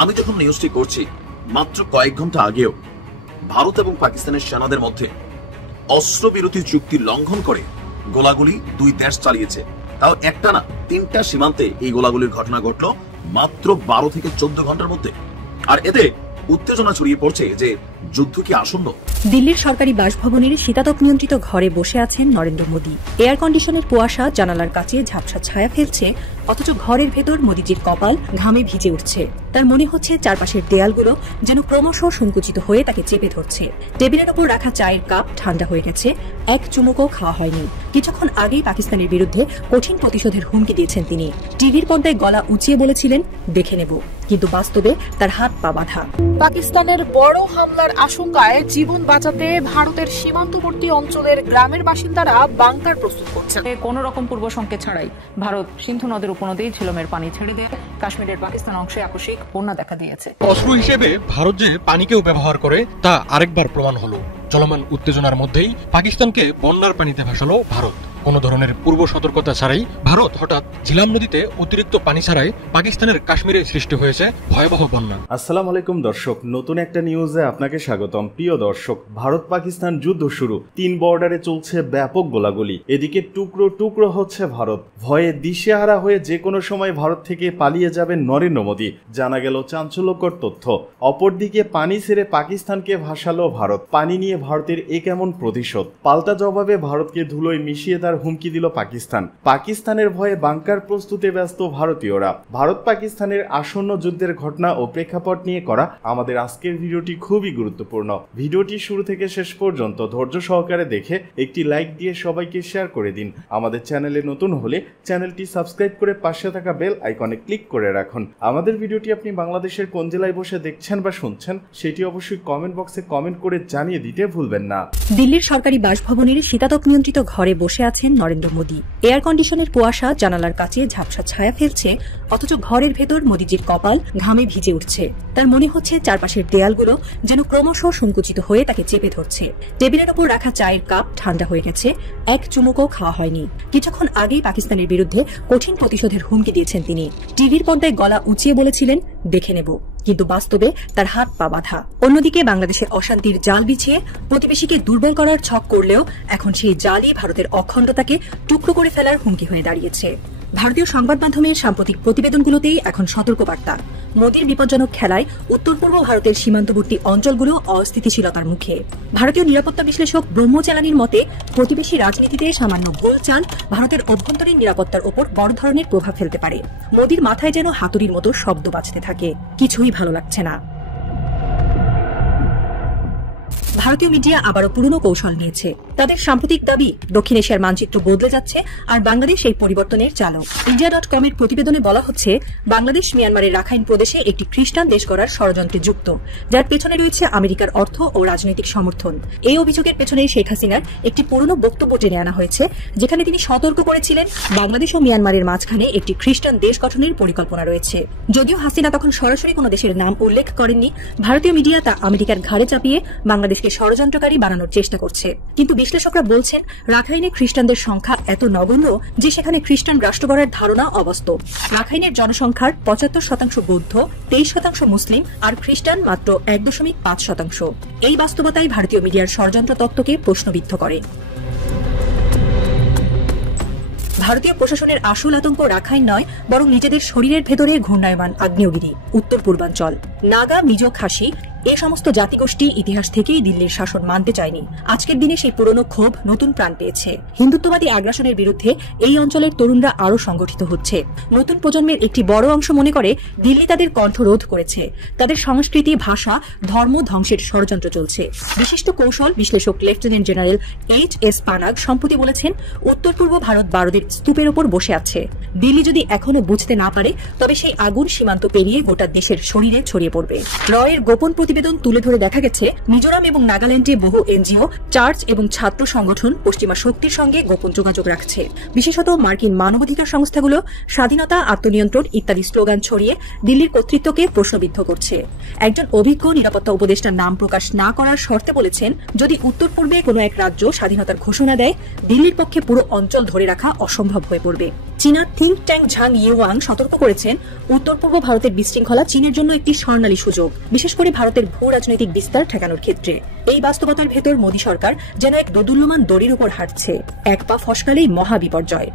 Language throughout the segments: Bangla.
আমি যখন নিউজটি করছি মাত্র কয়েক ঘন্টা আগেও ভারত এবং পাকিস্তানের সেনাদের মধ্যে অস্ত্রবিরতি চুক্তি লঙ্ঘন করে গোলাগুলি দুই দেশ চালিয়েছে। তাও একটা না, 3টা সীমান্তে এই গোলাগুলির ঘটনা ঘটলো মাত্র 12 থেকে 14 ঘন্টার মধ্যে। আর এতে উত্তেজনা ছড়িয়ে পড়ছে যে যুদ্ধ কি আসন্ন। দিল্লির সরকারি বাসভবনের শীতাতপ নিয়ন্ত্রিত ঘরে বসে আছেন নরেন্দ্র মোদী। এয়ার কন্ডিশনের কুয়াশা জানালার কাছে ঝাপসা ছায়া ফেলছে, অথচ ঘরের ভেতর মোদীজির কপাল ঘামে ভিজে উঠছে। তার মনে হচ্ছে চারপাশের দেয়ালগুলো যেন ক্রমশ সংকুচিত হয়ে তাকে চেপে ধরছে। টেবিলের ওপর রাখা চায়ের কাপ ঠান্ডা হয়ে গেছে, এক চুমুকও খাওয়া হয়নি। কিছুক্ষণ আগেই পাকিস্তানের বিরুদ্ধে কঠিন প্রতিশোধের হুমকি দিয়েছেন তিনি। টিভির পর্দায় গলা উঁচিয়ে বলেছিলেন, দেখে নেব, কিন্তু বাস্তবে তার হাত পা বাঁধা। পাকিস্তানের বড় হামলার আশঙ্কায় জীবন বাঁচাতে ভারতের সীমান্তবর্তী অঞ্চলের গ্রামের বাসিন্দারা বাংকার প্রস্তুত করছেন। কোন রকম পূর্ব সংকেত ছাড়াই ভারত সিন্ধু নদের উপনদী ঝিলমের পানি ছেড়ে দিয়ে কাশ্মীরের পাকিস্তান অংশে আকস্মিক বন্যা দেখা দিয়েছে। অস্ত্র হিসেবে ভারত যে পানিকেও ব্যবহার করে তা আরেকবার প্রমাণ হলো। চলমান উত্তেজনার মধ্যেই পাকিস্তানকে বন্যার পানিতে ভাসালো ভারত। কোন ধরনের পূর্ব সতর্কতা ছাড়াই ভারত হঠাৎ ঝিলাম নদীতে অতিরিক্ত পানি ছাড়াই পাকিস্তানের কাশ্মীরে সৃষ্টি হয়েছে ভয়াবহ বন্যা। আসসালামু আলাইকুম দর্শক, নতুন একটা নিউজে আপনাকে স্বাগতম। প্রিয় দর্শক, ভারত পাকিস্তান যুদ্ধ শুরু, 3 বর্ডারে চলছে ব্যাপক গোলাগুলি। এদিকে টুকরো টুকরো হচ্ছে ভারত। ভয়ে দিশেহারা হয়ে যে কোনো সময় ভারত থেকে পালিয়ে যাবেন নরেন্দ্র মোদী, জানা গেল চাঞ্চল্যকর তথ্য। অপরদিকে পানি ছেড়ে পাকিস্তানকে ভাসালো ভারত। পানি নিয়ে ভারতের এ কেমন প্রতিশোধ? পাল্টা জবাবে ভারতকে ধুলোয় মিশিয়ে তার হুমকি দিল পাকিস্তান। পাকিস্তানের ভয়ে বাংকার প্রস্তুতে ব্যস্ত ভারতীয়রা। ভারত পাকিস্তানের আসন্ন যুদ্ধের ঘটনা ও প্রেক্ষাপট নিয়ে করা আমাদের আজকের ভিডিওটি খুবই গুরুত্বপূর্ণ। ভিডিওটি শুরু থেকে শেষ পর্যন্ত ধৈর্য সহকারে দেখে একটি লাইক দিয়ে সবাইকে শেয়ার করে দিন। আমাদের চ্যানেলে নতুন হলে চ্যানেলটি সাবস্ক্রাইব করে পাশে থাকা বেল আইকনে ক্লিক করে রাখুন। আমাদের ভিডিওটি আপনি বাংলাদেশের কোন জেলায় বসে দেখছেন বা শুনছেন সেটি অবশ্যই কমেন্ট বক্সে কমেন্ট করে জানিয়ে দিতে ভুলবেন না। দিল্লির সরকারি বাসভবনের শীতাতপ নিয়ন্ত্রিত ঘরে বসে আছেন নরেন্দ্র মোদী। এয়ার কন্ডিশনের কুয়াশা জানালার কাছে ঝাপসা ছায়া ফেলছে, অথচ ঘরের ভেতর মোদীজির কপাল ঘামে ভিজে উঠছে। তার মনে হচ্ছে চারপাশের দেয়ালগুলো যেন ক্রমশ সংকুচিত হয়ে তাকে চেপে ধরছে। টেবিলের ওপর রাখা চায়ের কাপ ঠান্ডা হয়ে গেছে, এক চুমুকও খাওয়া হয়নি। কিছুক্ষণ আগেই পাকিস্তানের বিরুদ্ধে কঠিন প্রতিশোধের হুমকি দিয়েছেন তিনি। টিভির পর্দায় গলা উঁচিয়ে বলেছিলেন, দেখে নেব, কিন্তু বাস্তবে তার হাত পা বাঁধা। অন্যদিকে বাংলাদেশে অশান্তির জাল বিছিয়ে প্রতিবেশীকে দুর্বল করার ছক করলেও এখন সেই জালই ভারতের অখণ্ডতাকে টুকরো করে ফেলার হুমকি হয়ে দাঁড়িয়েছে। ভারতীয় সংবাদ মাধ্যমের সাম্প্রতিক প্রতিবেদনগুলোতেই এখন সতর্কবার্তা। মোদীর বিপজ্জনক খেলায় উত্তর পূর্ব ভারতের সীমান্তবর্তী অঞ্চলগুলো অস্থিতিশীলতার মুখে। ভারতীয় নিরাপত্তা বিশ্লেষক ব্রহ্মচালানির মতে, প্রতিবেশী রাজনীতিতে সামান্য ভুল চাল ভারতের অভ্যন্তরীণ নিরাপত্তার ওপর বড় ধরনের প্রভাব ফেলতে পারে। মোদীর মাথায় যেন হাতুড়ির মতো শব্দ বাজতে থাকে, কিছুই ভালো লাগছে না। ভারতীয় মিডিয়া আবারও পুরনো কৌশল নিয়েছে। তাদের সাম্প্রতিক দাবি, দক্ষিণ এশিয়ার মানচিত্র বদলে যাচ্ছে আর বাংলাদেশ এই পরিবর্তনের চালক। India.com-এর প্রতিবেদনে বলা হচ্ছে, বাংলাদেশ মিয়ানমারের রাখাইন প্রদেশে একটি খ্রিস্টান দেশ গড়ার ষড়যন্ত্রে যুক্ত, যার পেছনে রয়েছে আমেরিকার অর্থ ও রাজনৈতিক সমর্থন। এই অভিযোগের পেছনে শেখ হাসিনার একটি পুরনো বক্তব্য টেনে আনা হয়েছে, যেখানে তিনি সতর্ক করেছিলেন বাংলাদেশ ও মিয়ানমারের মাঝখানে একটি খ্রিস্টান দেশ গঠনের পরিকল্পনা রয়েছে। যদিও হাসিনা তখন সরাসরি কোনো দেশের নাম উল্লেখ করেননি, ভারতীয় মিডিয়া তা আমেরিকার ঘাড়ে চাপিয়ে বাংলাদেশকে ষড়যন্ত্রকারী বানানোর চেষ্টা করছে। কিন্তু বিশ্লেষকরা বলছেন, রাখাইনে খ্রিস্টানদের সংখ্যা এত নগণ্য যে সেখানে খ্রিস্টান রাষ্ট্র গড়ার ধারণা অবাস্তব। রাখাইনের জনসংখ্যার 75% বৌদ্ধ, 23% মুসলিম আর খ্রিস্টান মাত্র 1.5%। এই বাস্তবতাই ভারতীয় মিডিয়ার ষড়যন্ত্র তত্ত্বকে প্রশ্নবিদ্ধ করে। ভারতীয় প্রশাসনের আসল আতঙ্ক রাখাইন নয়, বরং নিজেদের শরীরের ভেতরে ঘূর্ণায়মান আগ্নেয়গিরি, উত্তর পূর্বাঞ্চল। নাগা, মিজো, খাসি এ সমস্ত জাতিগোষ্ঠী ইতিহাস থেকেই দিল্লির শাসন মানতে চায়নি। আজকের দিনে সেই পুরনো ক্ষোভ নতুন প্রাণ পেয়েছে। হিন্দুত্ববাদী আগ্রাসনের বিরুদ্ধে এই অঞ্চলের তরুণরা আরও সংগঠিত হচ্ছে। নতুন প্রজন্মের একটি বড় অংশ মনে করে দিল্লি তাদের কণ্ঠ রোধ করেছে। তাদের সংস্কৃতি, ভাষা, ধর্ম ধ্বংসের ষড়যন্ত্র চলছে। বিশিষ্ট কৌশল বিশ্লেষক লেফটেন্যান্ট জেনারেল H.S. পানাগ সম্প্রতি বলেছেন, উত্তর পূর্ব ভারত বারোদের স্তূপের ওপর বসে আছে। দিল্লি যদি এখনো বুঝতে না পারে, তবে সেই আগুন সীমান্ত পেরিয়ে গোটা দেশের শরীরে ছড়িয়ে পড়বে। রয়ের গোপন প্রতিবেদন তুলে ধরে দেখা গেছে, মিজোরাম এবং নাগাল্যান্ডে বহু এনজিও, চার্চ এবং ছাত্র সংগঠন পশ্চিমা শক্তির সঙ্গে গোপন যোগাযোগ রাখছে। বিশেষত মার্কিন মানবাধিকার সংস্থাগুলো স্বাধীনতা, আত্মনিয়ন্ত্রণ ইত্যাদি স্লোগান ছড়িয়ে দিল্লির কর্তৃত্বকে প্রশ্নবিদ্ধ করছে। একজন অভিজ্ঞ নিরাপত্তা উপদেষ্টার নাম প্রকাশ না করার শর্তে বলেছেন, যদি উত্তর পূর্বে কোনো এক রাজ্য স্বাধীনতার ঘোষণা দেয়, দিল্লির পক্ষে পুরো অঞ্চল ধরে রাখা অসম্ভব হয়ে পড়বে। চীনা থিঙ্ক ট্যাঙ্ক ঝাং ইউয়াং সতর্ক করেছেন, উত্তর পূর্ব ভারতের বিশৃঙ্খলা চীনের জন্য একটি স্বর্ণালী সুযোগ, বিশেষ করে ভারতের ভূ রাজনৈতিক বিস্তার ঠেকানোর ক্ষেত্রে। এই বাস্তবতার ভেতর মোদী সরকার যেন এক দোদুল্যমান দড়ির উপর হাঁটছে, এক পা ফসকালেই মহা বিপর্যয়।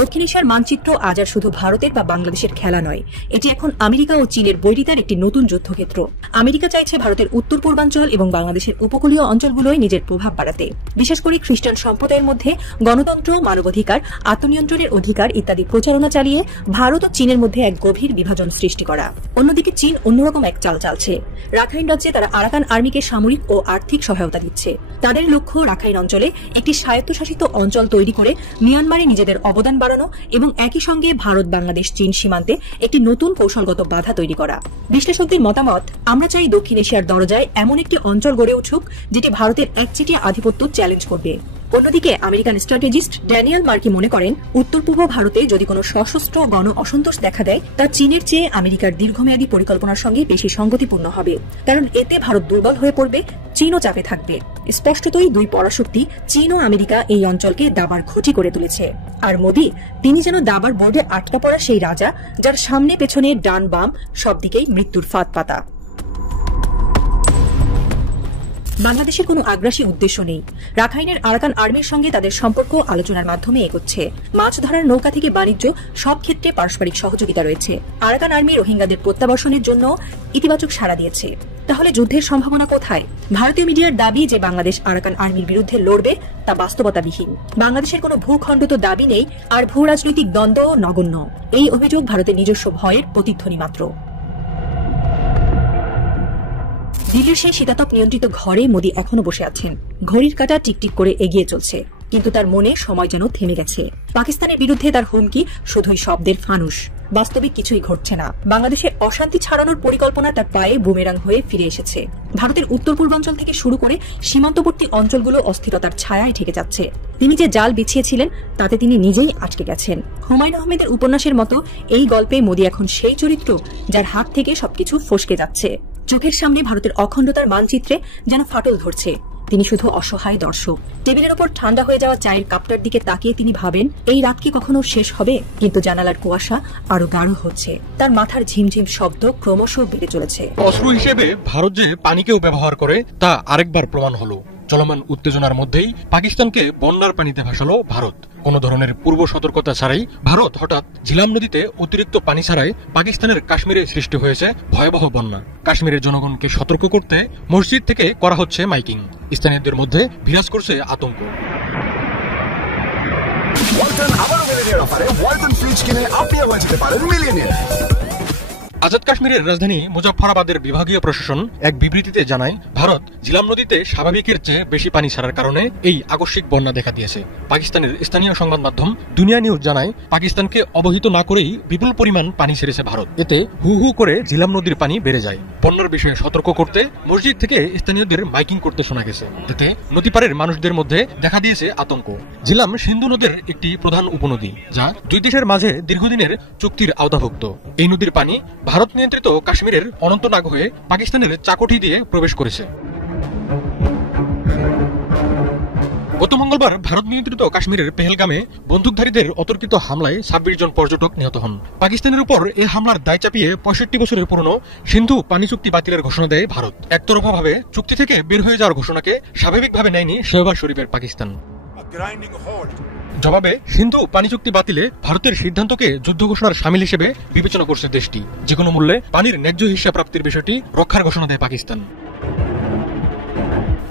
দক্ষিণ এশিয়ার মানচিত্র আজ আর শুধু ভারতের বা বাংলাদেশের খেলা নয়, এটি এখন আমেরিকা ও চীনের বৈরিতার একটি নতুন যুদ্ধক্ষেত্র। আমেরিকা চাইছে ভারতের উত্তর পূর্বাঞ্চল এবং বাংলাদেশের উপকূলীয় অঞ্চলগুলোয় নিজের প্রভাব বাড়াতে, বিশেষ করে খ্রিস্টান সম্প্রদায়ের মধ্যে গণতন্ত্র, মানবাধিকার, আত্মনিয়ন্ত্রণের অধিকার ইত্যাদি প্রচারণা চালিয়ে ভারত ও চীনের মধ্যে এক গভীর বিভাজন সৃষ্টি করা। অন্যদিকে চীন অন্যরকম এক চাল চালছে। রাখাইন রাজ্যে তারা আরাকান আর্মিকে সামরিক ও আর্থিক সহায়তা দিচ্ছে। তাদের লক্ষ্য রাখাইন অঞ্চলে একটি স্বায়ত্তশাসিত অঞ্চল তৈরি করে মিয়ানমারে নিজেদের অবদান বাড়ানো এবং একই সঙ্গে ভারত, বাংলাদেশ, চীন সীমান্তে একটি নতুন কৌশলগত বাধা তৈরি করা। বিশ্লেষকদের মতামত, আমরা চাই দক্ষিণ এশিয়ার দরজায় এমন একটি অঞ্চল গড়ে উঠুক যেটি ভারতের একচেটিয়া আধিপত্য চ্যালেঞ্জ করবে। অন্যদিকে আমেরিকান স্ট্র্যাটেজিস্ট ড্যানিয়েল মার্কি মনে করেন, উত্তর পূর্ব ভারতে যদি কোনো সশস্ত্র গণ অসন্তোষ দেখা দেয়, তা চীনের চেয়ে আমেরিকার দীর্ঘমেয়াদী পরিকল্পনার সঙ্গে বেশি সঙ্গতিপূর্ণ হবে, কারণ এতে ভারত দুর্বল হয়ে পড়বে, চীনও চাপে থাকবে। স্পষ্টতই দুই পরাশক্তি চীন ও আমেরিকা এই অঞ্চলকে দাবার ঘটি করে তুলেছে। আর মোদী, তিনি যেন দাবার বোর্ডে আটকা পড়া সেই রাজা, যার সামনে পেছনে ডান বাম সব দিকেই মৃত্যুর ফাঁদ পাতা। বাংলাদেশের কোনো আগ্রাসী উদ্দেশ্য নেই। রাখাইনের আরাকান আর্মির সঙ্গে তাদের সম্পর্ক আলোচনার মাধ্যমে এগোচ্ছে। মাছ ধরার নৌকা থেকে বাণিজ্য, সব ক্ষেত্রে পারস্পরিক সহযোগিতা রয়েছে। আরাকান আর্মি রোহিঙ্গাদের প্রত্যাবর্ষণের জন্য ইতিবাচক সাড়া দিয়েছে। তাহলে যুদ্ধের সম্ভাবনা কোথায়? ভারতীয় মিডিয়ার দাবি যে বাংলাদেশ আরাকান আর্মির বিরুদ্ধে লড়বে, তা বাস্তবতাবিহীন। বাংলাদেশের কোনো ভূখণ্ড তো দাবি নেই, আর ভূ রাজনৈতিক দ্বন্দ্বও নগণ্য। এই অভিযোগ ভারতের নিজস্ব ভয়ের প্রতিধ্বনি মাত্র। দিল্লির সেই শীতাতপ নিয়ন্ত্রিত ঘরে মোদী এখনো বসে আছেন। ঘড়ির কাঁটা টিকটিক করে এগিয়ে চলছে, কিন্তু তার মনে সময় যেন থেমে গেছে। পাকিস্তানের বিরুদ্ধে তার হুমকি শুধুই শব্দের ফানুস, বাস্তবিক কিছুই ঘটছে না। বাংলাদেশে অশান্তি ছড়ানোর পরিকল্পনা তার পায়ে বুমেরাং হয়ে ফিরে এসেছে। ভারতের উত্তর পূর্বাঞ্চল থেকে শুরু করে সীমান্তবর্তী অঞ্চলগুলো অস্থিরতার ছায়ায় ঢেকে যাচ্ছে। তিনি যে জাল বিছিয়েছিলেন, তাতে তিনি নিজেই আটকে গেছেন। হুমায়ুন আহমেদের উপন্যাসের মতো এই গল্পে মোদী এখন সেই চরিত্র যার হাত থেকে সবকিছু ফসকে যাচ্ছে। চোখের সামনে ভারতের অখণ্ডতার মানচিত্রে যেন ফাটল ধরছে। তিনি শুধু অসহায় দর্শক। টেবিলের ওপর ঠান্ডা হয়ে যাওয়া চায়ের কাপটার দিকে তাকিয়ে তিনি ভাবেন, এই রাত কি কখনো শেষ হবে? কিন্তু জানালার কুয়াশা আরো গাঢ় হচ্ছে। তার মাথার ঝিমঝিম শব্দ ক্রমশ বেড়ে চলেছে। অস্ত্র হিসেবে ভারত যে পানিকেও ব্যবহার করে, তা আরেকবার প্রমাণ হলো। চলমান উত্তেজনার মধ্যেই পাকিস্তানকে বন্যার পানিতে ভাসালো ভারত। কোন ধরনের পূর্ব সতর্কতা ছাড়াই ভারত হঠাৎ ঝিলাম নদীতে অতিরিক্ত পানি ছাড়াই পাকিস্তানের কাশ্মীরে সৃষ্টি হয়েছে ভয়াবহ বন্যা। কাশ্মীরের জনগণকে সতর্ক করতে মসজিদ থেকে করা হচ্ছে মাইকিং। স্থানীয়দের মধ্যে বিরাজ করছে আতঙ্ক। আজাদ কাশ্মীরের রাজধানী মুজফফরাবাদের বিভাগীয় প্রশাসন এক বিবৃতিতে জানায়, ভারত ঝিলাম নদীতে স্বাভাবিকের চেয়ে বেশি পানি ছাড়ার কারণে এই আকস্মিক বন্যা দেখা দিয়েছে। পাকিস্তানের স্থানীয় সংবাদ মাধ্যম দুনিয়া নিউজ জানায়, পাকিস্তানকে অবহিত না করেই বিপুল পরিমাণ পানি ছেড়েছে ভারত। এতে হু হু করে ঝিলাম নদীর পানি বেড়ে যায়। বন্যার বিষয়ে সতর্ক করতে মসজিদ থেকে স্থানীয়দের মাইকিং করতে শোনা গেছে। এতে নদীপাড়ের মানুষদের মধ্যে দেখা দিয়েছে আতঙ্ক। ঝিলাম সিন্ধু নদীর একটি প্রধান উপনদী, যা দুই দেশের মাঝে দীর্ঘদিনের চুক্তির আওতাভুক্ত। এই নদীর পানি ভারত নিয়ন্ত্রিত কাশ্মীরের অনন্তনাগ হয়ে পাকিস্তানের চাকোটি দিয়ে প্রবেশ করেছে। গত মঙ্গলবার ভারত নিয়ন্ত্রিত কাশ্মীরের পেহেলগামে বন্দুকধারীদের অতর্কিত হামলায় 26 জন পর্যটক নিহত হন। পাকিস্তানের উপর এই হামলার দায় চাপিয়ে 65 বছরের পুরনো সিন্ধু পানি চুক্তি বাতিলের ঘোষণা দেয় ভারত। একতরফাভাবে চুক্তি থেকে বের হয়ে যাওয়ার ঘোষণাকে স্বাভাবিকভাবে নেয়নি শেহবাজ শরীফের পাকিস্তান। জবাবে সিন্ধু পানি চুক্তি বাতিলে ভারতের সিদ্ধান্তকে যুদ্ধ ঘোষণার শামিল হিসেবে বিবেচনা করছে দেশটি। যেকোনো মূল্যে পানির ন্যায্য হিস্সা প্রাপ্তির বিষয়টি রক্ষার ঘোষণা দেয় পাকিস্তান।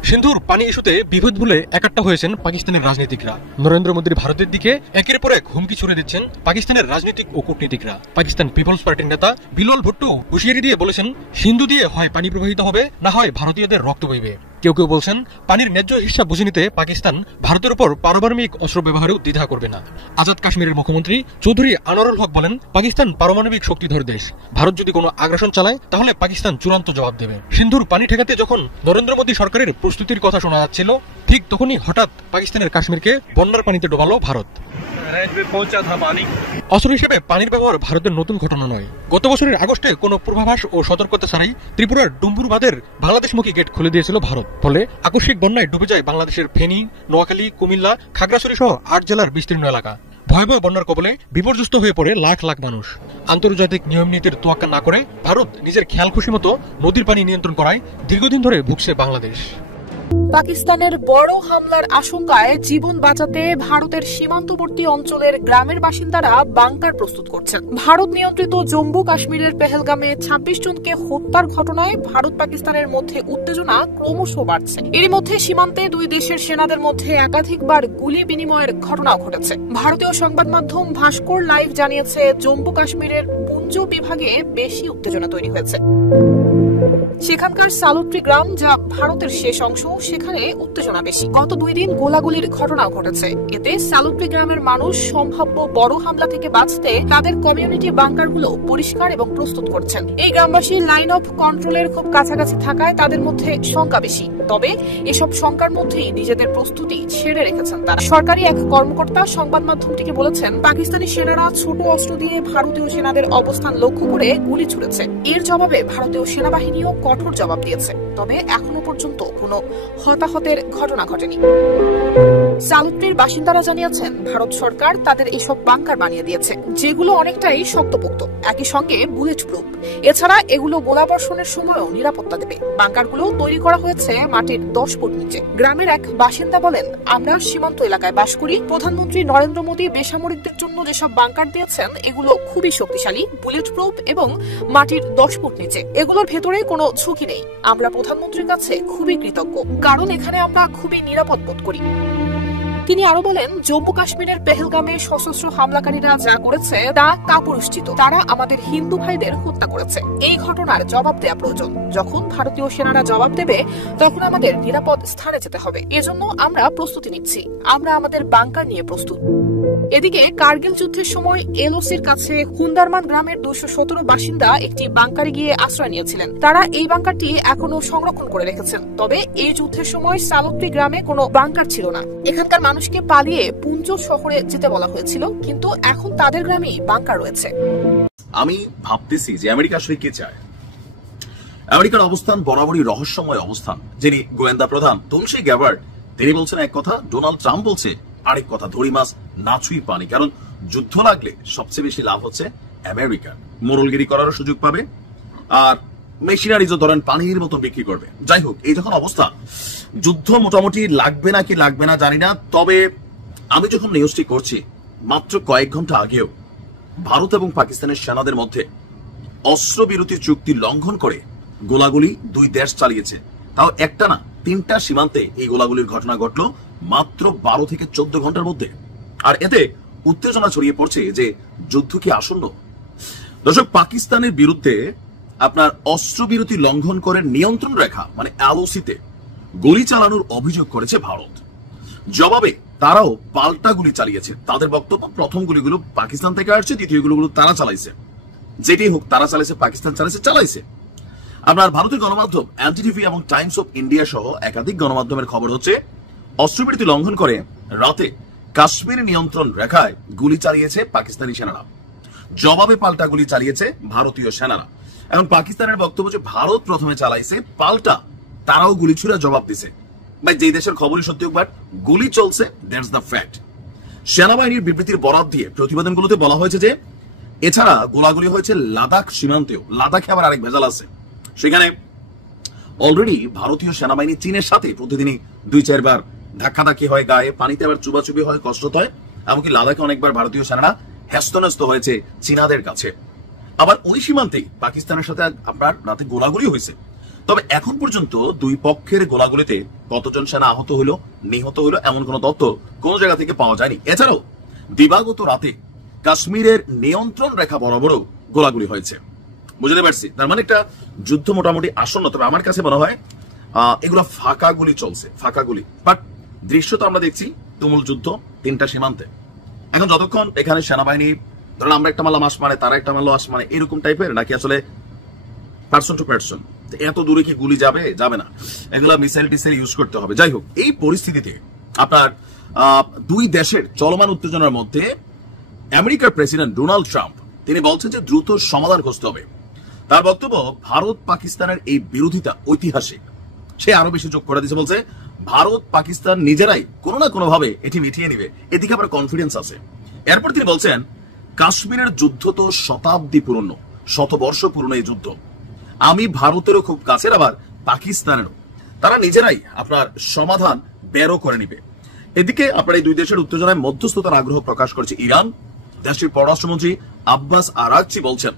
সিন্ধুর পানি ইস্যুতে বিভেদ ভুলে একাট্টা হয়েছেন পাকিস্তানের রাজনীতিকরা। নরেন্দ্র মোদীর ভারতের দিকে একের পর এক হুমকি ছুড়ে দিচ্ছেন পাকিস্তানের রাজনীতিক ও কূটনীতিকরা। পাকিস্তান পিপলস পার্টির নেতা বিলওয়াল ভুট্টো হুঁশিয়ারি দিয়ে বলেছেন, সিন্ধু দিয়ে হয় পানি প্রবাহিত হবে, না হয় ভারতীয়দের রক্ত বইবে। কেউ কেউ বলছেন, পানির ন্যায্য হিস্সা বুঝে নিতে পাকিস্তান ভারতের উপর পারমাণবিক অস্ত্র ব্যবহারেও দ্বিধা করবে না। আজাদ কাশ্মীরের মুখ্যমন্ত্রী চৌধুরী আনোয়ারুল হক বলেন, পাকিস্তান পারমাণবিক শক্তিধর দেশ। ভারত যদি কোনো আগ্রাসন চালায়, তাহলে পাকিস্তান চূড়ান্ত জবাব দেবে। সিন্ধুর পানি ঠেকাতে যখন নরেন্দ্র মোদী সরকারের প্রস্তুতির কথা শোনা যাচ্ছিল, ঠিক তখনই হঠাৎ পাকিস্তানের কাশ্মীরকে বন্যার পানিতে ডোবালো ভারত। অস্ত্র হিসেবে পানির ব্যবহার ভারতের নতুন ঘটনা নয়। গত বছরের আগস্টে কোনো পূর্বাভাস ও সতর্কতা ছাড়াই ত্রিপুরার ডুম্বুর বাঁধের বাংলাদেশমুখী গেট খুলে দিয়েছিল ভারত। ফলে আকস্মিক বন্যায় ডুবে যায় বাংলাদেশের ফেনী, নোয়াখালী, কুমিল্লা, খাগড়াছড়ি সহ 8 জেলার বিস্তীর্ণ এলাকা। ভয়াবহ বন্যার কবলে বিপর্যস্ত হয়ে পড়ে লাখ লাখ মানুষ। আন্তর্জাতিক নিয়ম নীতির তোয়াক্কা না করে ভারত নিজের খেয়াল খুশি মতো নদীর পানি নিয়ন্ত্রণ করায় দীর্ঘদিন ধরে ভুগছে বাংলাদেশ। পাকিস্তানের বড় হামলার আশঙ্কায় জীবন বাঁচাতে ভারতের সীমান্তবর্তী অঞ্চলের গ্রামের বাসিন্দারা বাংকার প্রস্তুত করছেন। ভারত নিয়ন্ত্রিত জম্মু কাশ্মীরের পেহেলগামে 26 জনকে হত্যার ঘটনায় ভারত পাকিস্তানের মধ্যে উত্তেজনা ক্রমশ বাড়ছে। এর মধ্যে সীমান্তে দুই দেশের সেনাদের মধ্যে একাধিকবার গুলি বিনিময়ের ঘটনাও ঘটেছে। ভারতীয় সংবাদ মাধ্যম ভাস্কর লাইভ জানিয়েছে, জম্মু কাশ্মীরের পুঞ্জ বিভাগে বেশি উত্তেজনা তৈরি হয়েছে। সেখানকার সালুট্রি গ্রাম, যা ভারতের শেষ অংশ, সেখানে উত্তেজনা বেশি। গত 2 দিন গোলাগুলির ঘটনাও ঘটেছে। এতে সালুট্রি গ্রামের মানুষ সম্ভাব্য বড় হামলা থেকে বাঁচতে তাদের কমিউনিটি বাংকারগুলো পরিষ্কার এবং প্রস্তুত করছেন। এই গ্রামবাসী লাইন অফ কন্ট্রোলের খুব কাছাকাছি থাকায় তাদের মধ্যে শঙ্কা বেশি। তবে এসব শঙ্কার মধ্যেই নিজেদের প্রস্তুতি ছেড়ে রেখেছেন তারা। সরকারি এক কর্মকর্তা সংবাদ মাধ্যমটিকে বলেছেন, পাকিস্তানি সেনারা ছোট অস্ত্র দিয়ে ভারতীয় সেনাদের অবস্থান লক্ষ্য করে গুলি ছুড়েছে। এর জবাবে ভারতীয় সেনাবাহিনীও কঠোর জবাব দিয়েছে। তবে এখনো পর্যন্ত কোনো হতাহতের ঘটনা ঘটেনি। সালুট্রির বাসিন্দারা জানিয়েছেন, ভারত সরকার তাদের এসব বাংকার বানিয়ে দিয়েছে, যেগুলো অনেকটাই শক্তপোক্ত, একই সঙ্গে বুলেট প্রুফ। এছাড়া এগুলো গোলাবর্ষণের সময়ও নিরাপত্তা দেবে। বাংকারগুলো তৈরি করা হয়েছে মাটির 10 ফুট নিচে। গ্রামের এক বাসিন্দা বলেন, আমরা সীমান্ত এলাকায় বাস করি। প্রধানমন্ত্রী নরেন্দ্র মোদী বেসামরিকদের জন্য যেসব বাংকার দিয়েছেন, এগুলো খুবই শক্তিশালী, বুলেট প্রুফ এবং মাটির 10 ফুট নিচে। এগুলোর ভেতরে কোনো ঝুঁকি নেই। আমরা প্রধানমন্ত্রীর কাছে খুবই কৃতজ্ঞ, কারণ এখানে আমরা খুবই নিরাপদ বোধ করি। তিনি আরো বলেন, জম্মু কাশ্মীরের পেহেলগামে সশস্ত্র হামলাকারীরা যা করেছে তা কাপুরুষচিত। তারা আমাদের হিন্দু ভাইদের হত্যা করেছে। এই ঘটনার জবাব দেওয়া প্রয়োজন। যখন ভারতীয় সেনারা জবাব দেবে, তখন আমাদের নিরাপদ স্থানে যেতে হবে। এজন্য আমরা প্রস্তুতি নিচ্ছি। আমরা আমাদের বাংকার নিয়ে প্রস্তুত। এদিকে কার্গিল যুদ্ধের সময় এলওসির কাছে হুন্দারমান গ্রামের 217 বাসিন্দা একটি বাংকারে গিয়ে আশ্রয় নিয়েছিলেন। তারা এই বাংকারটি এখনো সংরক্ষণ করে রেখেছেন। তবে এই যুদ্ধের সময় সালুট্রি গ্রামে কোনো বাংকার ছিল না। এখানকার মানুষকে পালিয়ে পুঞ্জ শহরে যেতে বলা হয়েছিল, কিন্তু এখন তাদের গ্রামেই বাংকার রয়েছে। আমি ভাবতেছি যে আমেরিকা আসলে কি চায়। আমেরিকার অবস্থান বরাবরই রহস্যময় অবস্থান। যিনি গোয়েন্দা প্রধান তুলসী গ্যাবার্ড, তিনি বলছেন এক কথা, ডোনাল্ড ট্রাম্প বলছে আরেক কথা। ধরি মাছ না ছুঁই পানি। কারণ যুদ্ধ লাগলে সবচেয়ে বেশি লাভ হচ্ছে আমেরিকার। মোরলগিরি করারও সুযোগ পাবে, আর মেশিনারিজও ধরেন পানির মতো বিক্রি করবে। যাই হোক, এই যখন অবস্থা, যুদ্ধ মোটামুটি লাগবে না কি লাগবে না জানি না। তবে আমি যখন নিউজটি করছি, মাত্র কয়েক ঘন্টা আগেও ভারত এবং পাকিস্তানের সেনাদের মধ্যে অস্ত্রবিরতি চুক্তি লঙ্ঘন করে গোলাগুলি 2 দেশ চালিয়েছে। তাও একটা না, 3টা সীমান্তে এই গোলাগুলির ঘটনা ঘটলো মাত্র 12 থেকে 14 ঘন্টার মধ্যে। আর এতে উত্তেজনা ছড়িয়ে পড়ছে যে যুদ্ধ কি আসন্ন। দর্শক, পাকিস্তানের বিরুদ্ধে আপনার অস্ত্রবিরতি লঙ্ঘন করে নিয়ন্ত্রণ রেখা মানে এলওসিতে গুলি চালানোর অভিযোগ করেছে ভারত। জবাবে তারাও পাল্টা গুলি চালিয়েছে। তাদের বক্তব্য, প্রথম গুলিগুলো পাকিস্তান থেকে আসছে, দ্বিতীয় গুলিগুলো তারা চালাইছে। যেটি হোক, তারা চালাইছে, পাকিস্তান চালাইছে। আপনার ভারতের গণমাধ্যম এনডিটিভি এবং টাইমস অফ ইন্ডিয়া সহ একাধিক গণমাধ্যমের খবর হচ্ছে, অস্ত্রবিরতি লঙ্ঘন করে রাতে কাশ্মীর নিয়ন্ত্রণ রেখায় গুলি চালিয়েছে পাকিস্তানি সেনারা। জবাবে পাল্টা গুলি চালিয়েছে ভারতীয় সেনারা। এখন পাকিস্তানের বক্তব্য যে ভারত প্রথমে চালাইছে, পাল্টা তারাও গুলি ছুড়ে জবাব দিছে। ভাই, যে দেশের খবরই সত্যি হোক, বাট গুলি চলছে, দ্যাটস দ্য ফ্যাক্ট। সেনাবাহিনীর বিবৃতির বরাত দিয়ে প্রতিবেদনগুলোতে বলা হয়েছে যে এছাড়া গোলাগুলি হয়েছে লাদাখ সীমান্তেও। লাদাখে আবার আরেক ভেজাল আছে। সেখানে অলরেডি ভারতীয় সেনাবাহিনী চীনের সাথে প্রতিদিনই 2-4 বার ধাক্কাধাক্কি হয়, গায়ে পানিতে আবার চুবাচুবি হয়, কষ্ট হয়। এমনকি লাদাখে অনেকবার ভারতীয় সেনারা হ্যাস্তন্যস্ত হয়েছে চীনাদের কাছে। আবার ওই সীমান্তেই পাকিস্তানের সাথে আপনার রাতে গোলাগুলি হয়েছে। তবে এখন পর্যন্ত 2 পক্ষের গোলাগুলিতে কতজন সেনা আহত হইল, নিহত হইল, এমন কোন তথ্য কোন জায়গা থেকে পাওয়া যায়নি। এছাড়াও দিবাগত রাতে কাশ্মীরের নিয়ন্ত্রণ রেখা বরাবরও গোলাগুলি হয়েছে। বুঝতে পারছি, তার মানে একটা যুদ্ধ মোটামুটি আসন্ন। তবে আমার কাছে মনে হয় এগুলো ফাঁকা গুলি চলছে, ফাঁকা গুলি। বাট দৃশ্য তো আমরা দেখছি তুমুল যুদ্ধ 3টা সীমান্তে। এখন যতক্ষণ এখানে সেনাবাহিনী, ধরুন আমরা একটা মারলাম আসমানে, তারা একটা মারলো আসমানে, এরকম টাইপের, নাকি আসলে পার্সন টু পার্সন, এত দূরে কি গুলি যাবে না, এগুলা মিসাইল টিসাইল ইউজ করতে হবে। যাই হোক, এই পরিস্থিতিতে আপনার দুই দেশের চলমান উত্তেজনার মধ্যে আমেরিকার প্রেসিডেন্ট ডোনাল্ড ট্রাম্প তিনি বলছেন যে দ্রুত সমাধান খুঁজতে হবে। তার বক্তব্য, ভারত পাকিস্তানের এই বিরোধিতা ঐতিহাসিক। সে আরো বেশি যোগ করে দিয়েছে, বলছে ভারত পাকিস্তান নিজেরাই কোনো না কোনো ভাবে এটি মিটিয়ে নিবে, এদিকে আবার কনফিডেন্স আছে। এরপর তিনি বলছেন, কাশ্মীরের যুদ্ধ তো শতাব্দী পুরনো, শতবর্ষ পুরনো এই যুদ্ধ। আমি ভারতেরও খুব কাছের, আবার পাকিস্তানেরও। তারা নিজেরাই আপনার সমাধান বেরো করে নিবে। এদিকে আপনার এই দুই দেশের উত্তেজনায় মধ্যস্থতার আগ্রহ প্রকাশ করেছে ইরান। দেশটির পররাষ্ট্রমন্ত্রী আব্বাস আরাকচি বলছেন,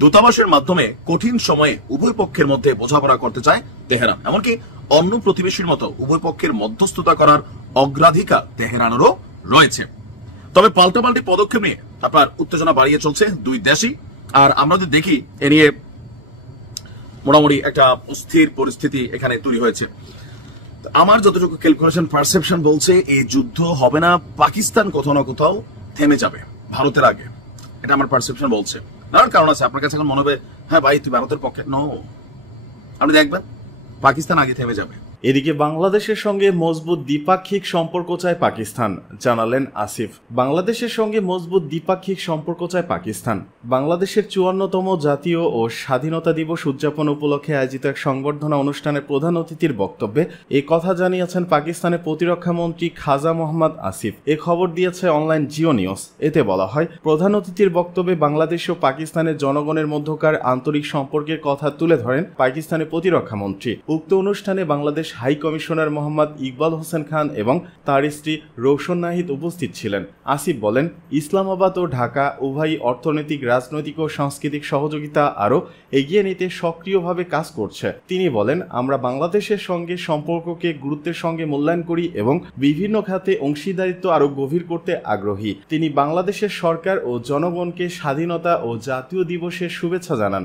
দূতাবাসের মাধ্যমে কঠিন সময়ে উভয় পক্ষের মধ্যে বোঝাপড়া করতে চায় তেহরান। এমনকি অন্য প্রতিবেশীর মতো উভয় পক্ষের মধ্যস্থতা করার অগ্রাধিকার তেহরানেরও রয়েছে। তবে পাল্টাপাল্টি পদক্ষেপ নিয়ে আপনার উত্তেজনা বাড়িয়ে চলছে দুই দেশই। আর আমরা যদি দেখি, এ নিয়ে মোটামুটি একটা অস্থির পরিস্থিতি এখানে তৈরি হয়েছে। আমার যতটুকু ক্যালকুলেশন পারসেপশন বলছে, এই যুদ্ধ হবে না, পাকিস্তান কোথাও না কোথাও থেমে যাবে ভারতের আগে। এটা আমার পারসেপশন বলছে। নানান কারণ আছে। আপনার কাছে এখন মনে হবে, হ্যাঁ ভাই তুই ভারতের পক্ষে, নো, আপনি দেখবেন পাকিস্তান আগে থেমে যাবে। এদিকে বাংলাদেশের সঙ্গে মজবুত দ্বিপাক্ষিক সম্পর্ক চায় পাকিস্তান, জানালেন আসিফ। বাংলাদেশের সঙ্গে মজবুত দ্বিপাক্ষিক সম্পর্ক চায় পাকিস্তান। বাংলাদেশের 54তম জাতীয় ও স্বাধীনতা দিবস উদযাপন উপলক্ষে আয়োজিত এক সংবর্ধনা অনুষ্ঠানে প্রধান অতিথির বক্তব্যে এই কথা জানিয়েছেন পাকিস্তানের প্রতিরক্ষা মন্ত্রী খাজা মোহাম্মদ আসিফ। এ খবর দিয়েছে অনলাইন জিও নিউজ। এতে বলা হয়, প্রধান অতিথির বক্তব্যে বাংলাদেশ ও পাকিস্তানের জনগণের মধ্যকার আন্তরিক সম্পর্কের কথা তুলে ধরেন পাকিস্তানের প্রতিরক্ষা মন্ত্রী। উক্ত অনুষ্ঠানে বাংলাদেশ হাই কমিশনার মোহাম্মদ ইকবাল হোসেন খান এবং তার স্ত্রী রৌশন নাহিদ উপস্থিত ছিলেন। আসিফ বলেন, ইসলামাবাদ ও ঢাকা উভয়ই অর্থনৈতিক, রাজনৈতিক ও সাংস্কৃতিক সহযোগিতা আরও এগিয়ে নিতে সক্রিয়ভাবে কাজ করছে। তিনি বলেন, আমরা বাংলাদেশের সঙ্গে সম্পর্ককে গুরুত্বের সঙ্গে মূল্যায়ন করি এবং বিভিন্ন খাতে অংশীদারিত্ব আরও গভীর করতে আগ্রহী। তিনি বাংলাদেশের সরকার ও জনগণকে স্বাধীনতা ও জাতীয় দিবসের শুভেচ্ছা জানান।